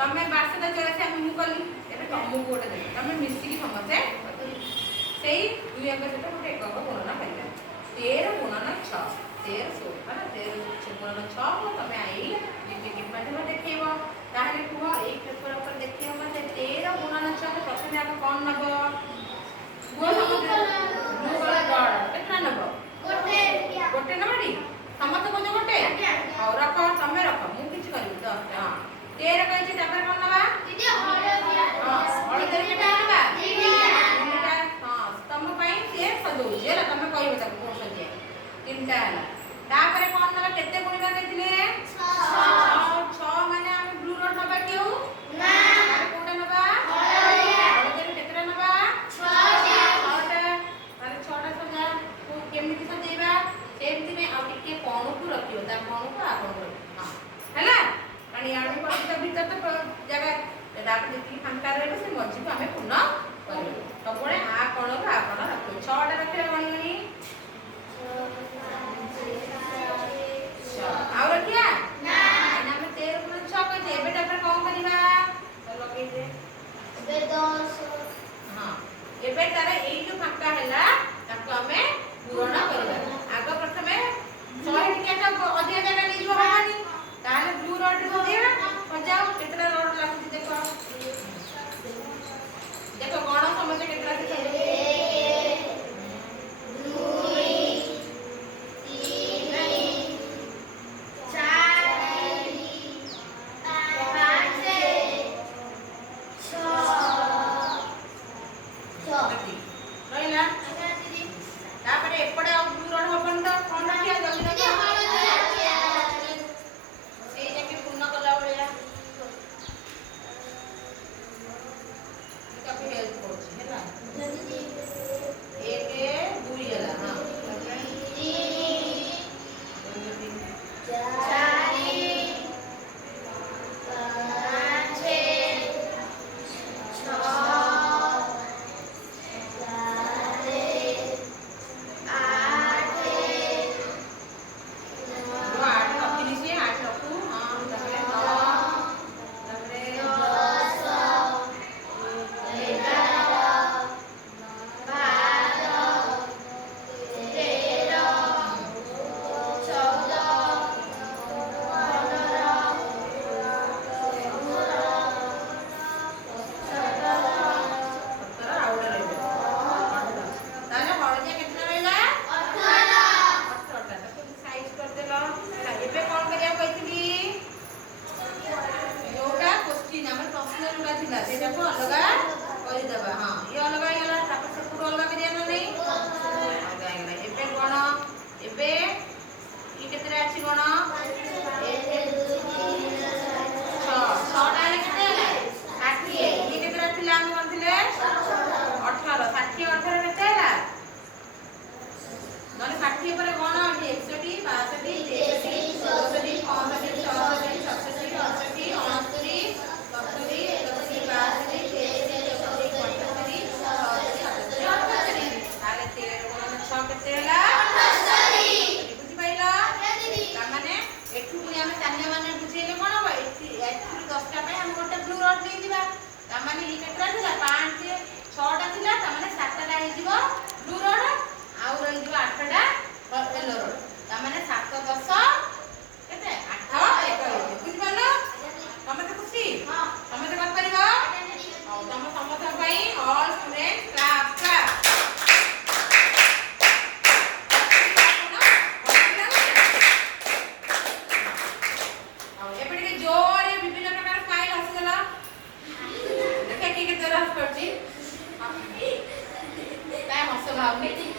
ତମେ 1284 ଆମେ ମୁଁ କଲି ଏବେ ତମକୁ ଗୋଟେ ଦେବି ତମେ ମିଶିକି ସମସ୍ତେ ସେଇ ଦୁଇ ଅଙ୍କ ସହିତ ଗୋଟେ ଏକ ଅଙ୍କ ଗୁଣନ କରିବା 13 ଗୁଣନ 6 13 16 13 ଗୁଣନ 6 ତମେ ଆଇ ଡିଜିଟ ମାଧ୍ୟମରେ ଦେଖେଇବ ତାହେଲେ କୁହ ଏଇ ପେପର ଉପରେ ଦେଖେଇବ ମାନେ 13 ଗୁଣନ 6 ପ୍ରଥମେ ଆମେ କଣ ନବ କୁହ ସମସ୍ତେ ବ୍ଲୁ କଲର ଡଟ୍ କେତେ ନବ ଗୋଟେ ନବଟି ସମସ୍ତେ କହୁଛ ଗୋଟେ ହଉ ରଖ ତମେ ରଖ ମୁଁ କିଛି କରିବି 10 ହଁ 13 କହିଛି ତାପରେ କଣ ନବା ହଳଦିରେ କେତେ ନବା ତିନିଟା ହଁ ତମ ପାଇଁ ସିଏ ସଜଉଛି ହେଲା ତମେ କହିବ ତାକୁ କୋଉ ସଜିଆ ତିନିଟା ହେଲା ତାପରେ କଣ ନବା କେତେ ଗୁଣିବା କହିଥିଲେ 6 ମାନେ ଆମେ ବ୍ଲୁ ଡଟ୍ ନବା କେଉ ନା ତାପରେ କୋଉଟା ନବା ହଳଦିରେ କେତେଟା ନବା 6ଟା ତାପରେ 6ଟା ସଜା କେମିତି ସଜେଇବା ସେମିତି ପାଇଁ ଆଉ ଟିକେ କଣକୁ ରଖିବ ତା କଣକୁ ଆପଣଙ୍କୁ ରଖିବ ହଁ ହେଲା କାରଣ ୟାଡୁ ପଡ଼ିତ ଭିତରେ ତ ଜାଗା ଡାକ ଯେତିକି ଫାଙ୍କା ରହିବ ସେ ମଝିକୁ ଆମେ ପୂର୍ଣ୍ଣ କରିବୁ ସବୁବେଳେ ଆ କଣକୁ ଆପଣ ରଖିବ 6ଟା ରଖିବା ଗଣିଗଣି ଆଉ ରଖିବା ନା ଆମେ 13 ଗୁଣ 6 କହିଛେ ଏବେ ତାପରେ କଣ କରିବା ଲଗେଇଦେ ଏବେ 10 ହଁ ଏବେ ତାର ଏଇ ଯୋଉ ଫାଙ୍କା ହେଲା ତାକୁ ଆମେ ପୂରଣ କରିବା ଆଗ ପ୍ରଥମେ 100 ଟିକେଟା ଅଧିକା ଜାଗା ନେଇଯିବ ହବନି ତାହେଲେ ବ୍ଲୁ ରଡ୍ ସଜେଇବା ସଜାও କେତେଟା ରଡ୍ ଲାଗୁଛି ଦେଖ ଦେଖ ଗଣ ସମସ୍ତେ କେତେଟା ସଜେଇବେ 1 2 ରହିଲା ତାପରେ ଏପଟେ ଆଉ ବ୍ଲୁ ରଡ୍ ହବନି ତ କଣ ରଖିବା ଜଲ୍ଦି ସେଇ ଯାକେ ପୂର୍ଣ୍ଣ କଲା ଭଳିଆ ତାକୁ ହେଲ୍ପ କରୁଛି ହେଲା 1 2 ହେଲା ହଁ 好。